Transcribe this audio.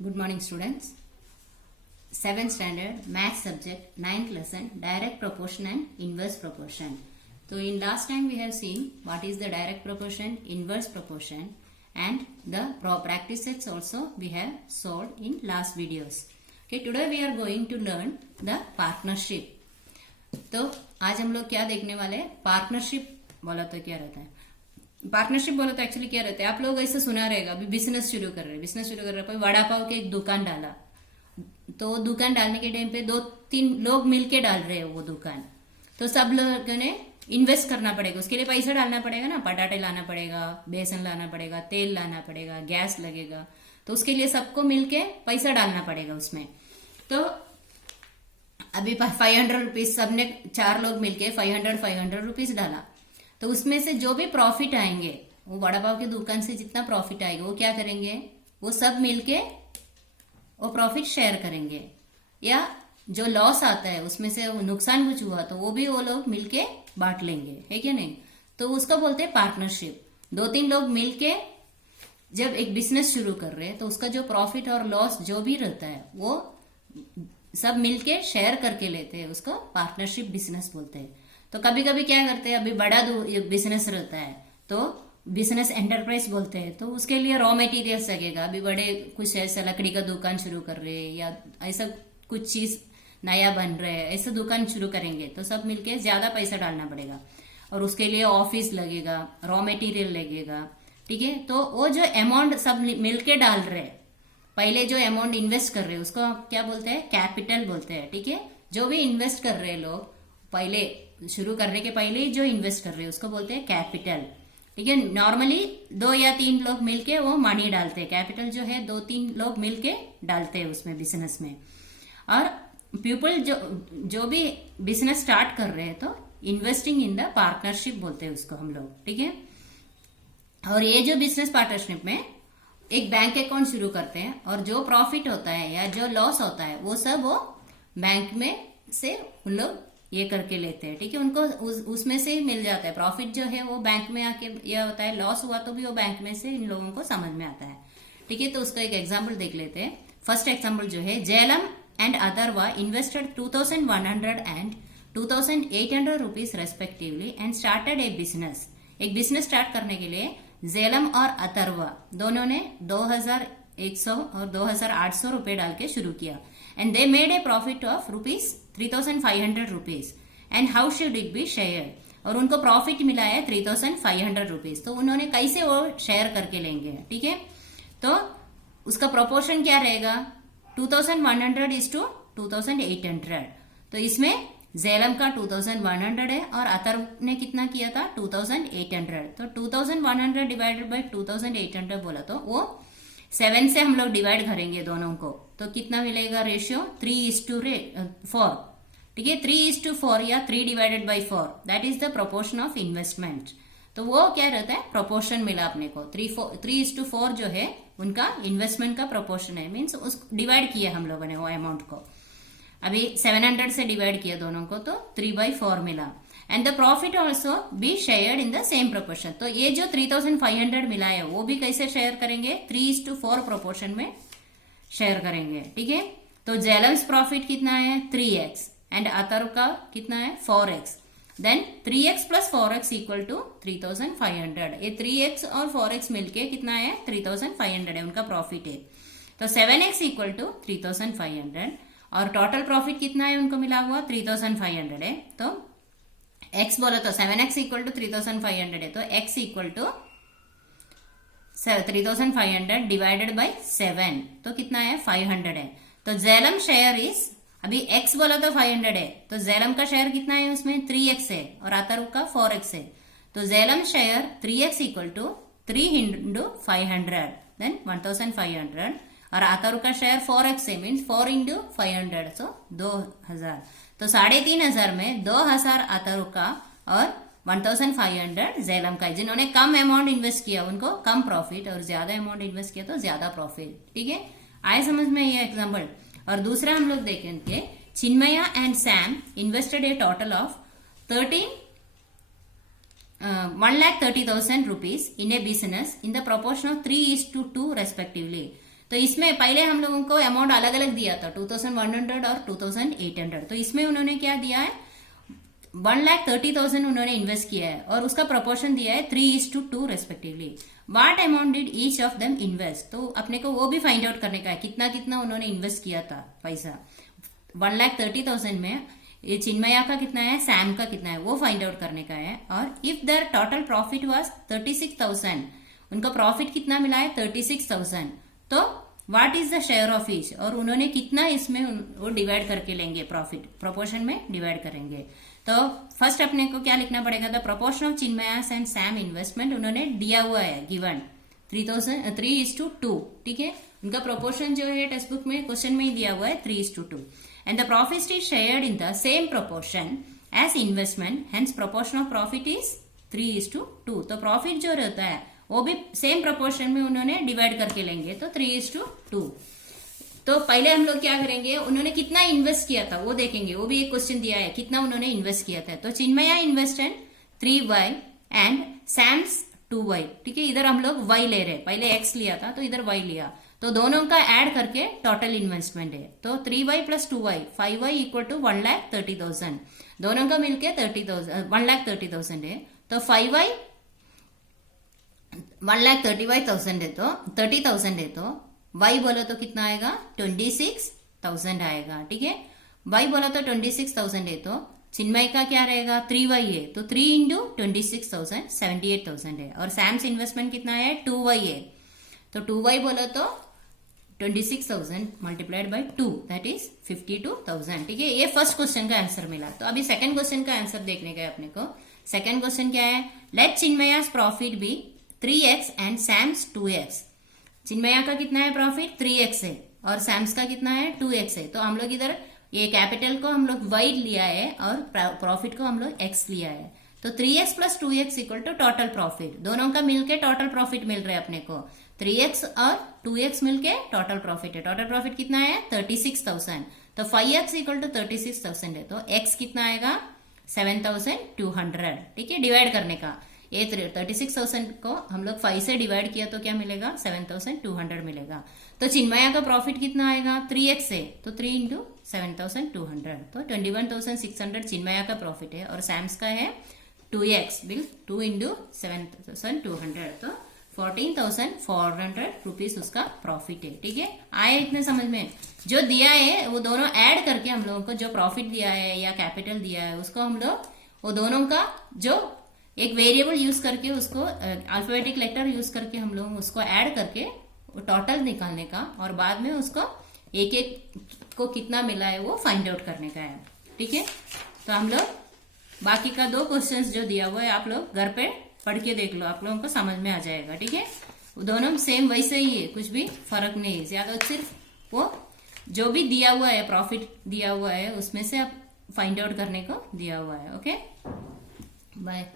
Good morning, students. 7th standard math subject 9th lesson direct proportion and inverse proportion. So in last time we have seen what is the direct proportion, inverse proportion, and the practice sets also we have solved in last videos. Okay, today we are going to learn the partnership. तो आज हम लोग क्या देखने वाले हैं? Partnership बोला तो क्या रहता है? पार्टनरशिप बोला तो एक्चुअली क्या रहता है? आप लोग ऐसे सुना रहेगा, अभी बिजनेस शुरू कर रहे हैं, वड़ा पाव के एक दुकान डाला, तो दुकान डालने के टाइम पे 2-3 लोग मिलके डाल रहे हैं वो दुकान, तो सब लोगों ने इन्वेस्ट करना पड़ेगा, उसके लिए पैसा डालना पड़ेगा ना, पटाटे लाना पड़ेगा, बेसन लाना पड़ेगा, तेल लाना पड़ेगा, गैस लगेगा, तो उसके लिए सबको मिलके पैसा डालना पड़ेगा उसमें। तो अभी 500 रुपीज सबने 4 लोग मिलके 500 रुपीज डाला, तो उसमें से जो भी प्रॉफिट आएंगे, वो वड़ा पाव की दुकान से जितना प्रॉफिट आएगा वो क्या करेंगे, वो सब मिलके वो प्रॉफिट शेयर करेंगे, या जो लॉस आता है उसमें से नुकसान कुछ हुआ तो वो भी वो लोग मिलके बांट लेंगे, है क्या नहीं? तो उसको बोलते हैं पार्टनरशिप। 2-3 लोग मिलके जब एक बिजनेस शुरू कर रहे हैं तो उसका जो प्रॉफिट और लॉस जो भी रहता है वो सब मिलके शेयर करके लेते हैं, उसको पार्टनरशिप बिजनेस बोलते हैं। तो कभी कभी क्या करते हैं, अभी बड़ा बिजनेस रहता है तो बिजनेस एंटरप्राइज बोलते हैं, तो उसके लिए रॉ मटेरियल्स लगेगा। अभी बड़े कुछ ऐसा लकड़ी का दुकान शुरू कर रहे हैं या ऐसा कुछ चीज नया बन रहा है, ऐसा दुकान शुरू करेंगे तो सब मिलके ज्यादा पैसा डालना पड़ेगा, और उसके लिए ऑफिस लगेगा, रॉ मटेरियल लगेगा, ठीक है? तो वो जो अमाउंट सब मिलके डाल रहे हैं, पहले जो अमाउंट इन्वेस्ट कर रहे हैं उसको क्या बोलते हैं? कैपिटल बोलते हैं, ठीक है? जो भी इन्वेस्ट कर रहे हैं लोग, पहले शुरू करने के पहले ही जो इन्वेस्ट कर रहे हैं उसको बोलते हैं कैपिटल, ठीक है? नॉर्मली 2 या 3 लोग मिलके वो मनी डालते हैं, कैपिटल जो है 2-3 लोग मिलके डालते हैं उसमें बिजनेस में। और पीपल जो भी बिजनेस स्टार्ट कर रहे हैं तो इन्वेस्टिंग इन द पार्टनरशिप बोलते हैं उसको हम लोग, ठीक है? और ये जो बिजनेस पार्टनरशिप में एक बैंक अकाउंट शुरू करते हैं, और जो प्रॉफिट होता है या जो लॉस होता है वो सब वो बैंक में से उन लोग ये करके लेते हैं, ठीक है? उनको उसमें से ही मिल जाता है, प्रॉफिट जो है वो बैंक में आके यह होता है, लॉस हुआ तो भी वो बैंक में से इन लोगों को समझ में आता है, ठीक है? तो उसका एक एग्जाम्पल देख लेते हैं। फर्स्ट एग्जाम्पल जो है, Jhelum and Atharva invested 2100 and 2800 rupees respectively and started A business. एक बिजनेस स्टार्ट करने के लिए जेलम और अथर्वा दोनों ने 2100 और 2800 रुपए डाल के शुरू किया, and they made a profit of ₹3500 rupees, and how should it be share? और उनको प्रॉफिट मिला है 3500 रुपीज, तो उन्होंने कैसे वो शेयर करके लेंगे, ठीक है? तो उसका प्रोपोर्शन क्या रहेगा? 2100 इज टू 2800। तो इसमें जेलम का 2100 है और अथर्व ने कितना किया था? 2800। तो 2100 डिवाइडेड बाई 2800 बोला तो वो 7 से हम लोग डिवाइड करेंगे दोनों को, तो कितना मिलेगा रेशियो? 3:4, ठीक है? 3:4 या 3 divided by 4, that is the proportion of investment. तो वो क्या रहता है? प्रोपोर्शन मिला अपने को। 3:4 जो है उनका इन्वेस्टमेंट का प्रोपोर्शन है, मीन्स उस डिवाइड किया हम लोगों ने वो अमाउंट को। अभी 700 से डिवाइड किया दोनों को तो 3/4 मिला, and the profit also be shared in the same proportion. तो ये जो 3500 मिला है वो भी कैसे शेयर करेंगे? 3:4 प्रोपोर्शन में शेयर करेंगे, ठीक है? तो जेलम्स प्रॉफिट कितना है? 3x, एंड अथर्व का कितना है? 4x। Then 3x plus 4x equal to 3500। ये 3x और 4x मिलके कितना है? 3500 है उनका प्रॉफिट है। तो 7x इक्वल टू 3500, और टोटल प्रॉफिट कितना है उनको मिला हुआ? 3500 है। तो x बोला तो 7x इक्वल टू 3500 है, तो x equal to 3500 divided by 7, तो कितना है? 500 है। तो जेलम शेयर इज, अभी x बोला तो 500 है, तो जेलम का शेयर कितना है उसमें? 3x है, और अथर्व का 4x है। तो Jhelum share 3x equal to 3 into 500, then 1500, और अथर्व का शेयर 4x है, मीन्स 4 into 500, सो 2000। तो 3500 में 2000 अथर्व का और 1500 जेलम का। जिन्होंने कम अमाउंट इन्वेस्ट किया उनको कम प्रॉफिट, और ज्यादा अमाउंट इन्वेस्ट किया तो ज्यादा प्रॉफिट, ठीक है? आए समझ में ये एग्जाम्पल। और दूसरा हम लोग देखेंगे, Chinmaya and Sam invested A total of 1,30,000 rupees in a business in the proportion of 3:2 respectively. तो इसमें पहले हम लोगों को अमाउंट अलग अलग दिया था 2100 और 2800, तो इसमें उन्होंने क्या दिया है 1,30,000 उन्होंने इन्वेस्ट किया है और उसका प्रोपोर्शन दिया है 3:2 respectively. What amount did each of them invest, तो अपने को वो भी फाइंड आउट करने का है कितना कितना उन्होंने इन्वेस्ट किया था पैसा। 1,30,000 में ये चिन्मया का कितना है, सैम का कितना है, वो फाइंड आउट करने का है। और if their total profit was 36,000, उनका प्रॉफिट कितना मिला है 36,000, तो what is the share of each, और उन्होंने कितना इसमें वो डिवाइड करके लेंगे, प्रॉफिट प्रोपोर्शन में डिवाइड करेंगे। तो फर्स्ट अपने को क्या लिखना पड़ेगा, the proportion of Chinmaya's and Sam investment उन्होंने दिया हुआ है गिवन 3:2, ठीक है। उनका प्रोपोर्शन जो है टेक्स्ट बुक में क्वेश्चन में ही दिया हुआ है 3:2, and the profit is shared in the same proportion as investment, hence proportion of profit is 3:2। तो प्रॉफिट जो रहता है वो भी सेम प्रोपोर्शन में उन्होंने डिवाइड करके लेंगे, तो 3:2। तो पहले हम लोग क्या करेंगे, उन्होंने कितना इन्वेस्ट किया था वो देखेंगे, वो भी एक क्वेश्चन दिया है कितना उन्होंने इन्वेस्ट किया था। तो Chinmaya invested 3y and Sam's 2y, ठीक है। इधर हम लोग y ले रहे, पहले x लिया था तो इधर y लिया, तो दोनों का ऐड करके टोटल इन्वेस्टमेंट है। तो 3y + 2y 5y = 1,30,000, दोनों का मिलके 1,30,000 है। तो 5y 1,35,000 है, तो 30,000 है, तो y बोलो तो कितना आएगा 26,000 आएगा, ठीक है। y बोलो तो 26,000 है, तो चिन्मय का क्या रहेगा 3y है, तो 3 × 26,000 78,000 है। और सैम्स इन्वेस्टमेंट कितना है 2y है, तो 2y बोलो तो 26,000 × 2 दैट इज 52,000, ठीक है। ये फर्स्ट क्वेश्चन का आंसर मिला। तो अभी सेकंड क्वेश्चन का आंसर देखने का है अपने को। सेकंड क्वेश्चन क्या है, let Chinmaya's profit be 3x and Sam's 2x। Chinmaya का कितना है प्रॉफिट 3x है और सैम्स का कितना है 2x है। तो हम लोग इधर ये कैपिटल को हम लोग y लिया है और प्रॉफिट को हम लोग x लिया है। तो 3x + 2x = टोटल प्रॉफिट, दोनों का मिलके टोटल प्रॉफिट मिल रहा है अपने को। 3x और 2x मिलके टोटल प्रॉफिट है। टोटल प्रॉफिट कितना है 36,000, तो 5x = 36,000 है, तो x कितना आएगा 7,200, ठीक है। डिवाइड करने का ये 36,000 को हम लोग 5 से डिवाइड किया तो क्या मिलेगा 7,200 मिलेगा। तो चिन्मया का प्रॉफिट कितना आएगा 3x है, तो 3 × 7,200, तो 21,600 चिन्मया का प्रॉफिट है। और सैम्स का है 2x 2 × 7,200, तो 14,400 रुपीज उसका प्रॉफिट है, ठीक है। आए इतने समझ में, जो दिया है वो दोनों ऐड करके हम लोगों को जो प्रॉफिट दिया है या कैपिटल दिया है उसको हम लोग वो दोनों का जो एक वेरिएबल यूज करके उसको अल्फाबेटिक लेटर यूज करके हम लोग उसको ऐड करके टोटल निकालने का और बाद में उसको एक एक को कितना मिला है वो फाइंड आउट करने का है, ठीक है। तो हम लोग बाकी का 2 क्वेश्चंस जो दिया हुआ है आप लोग घर पे पढ़ के देख लो, आप लोगों को समझ में आ जाएगा, ठीक है। दोनों सेम वैसे ही है, कुछ भी फर्क नहीं है, ज्यादा सिर्फ वो जो भी दिया हुआ है प्रॉफिट दिया हुआ है उसमें से आप फाइंड आउट करने को दिया हुआ है। Okay, bye.